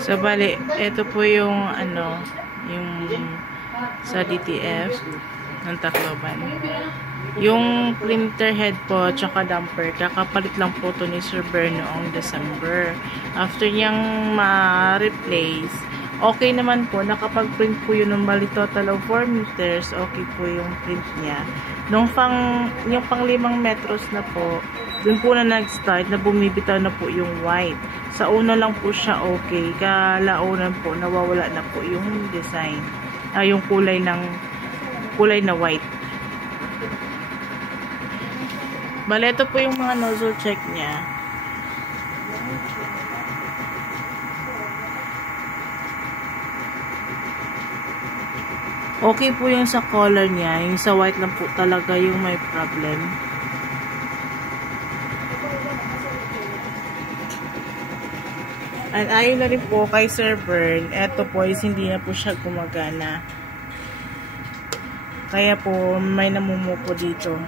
So, bali, ito po yung, ano, yung sa DTF ng Tacloban. Yung printer head po, tsaka damper, kakapalit lang po to ni Sir Bern noong December. After niyang ma-replace, okay naman po, nakapag-print po yun ng bali total of 4 meters, okay po yung print niya. Yung pang 5 metros na po, dun po na nag-start, na bumibitaw na po yung white. Sa una lang po siya okay, kalaunan po, nawawala na po yung design. Yung kulay na white. Bale, ito po yung mga nozzle check niya. Okay po yung sa color niya. Yung sa white lang po talaga yung may problem. At ayon na rin po kay Sir Bern, eto po is hindi na po siya gumagana. Kaya po may namumupo dito.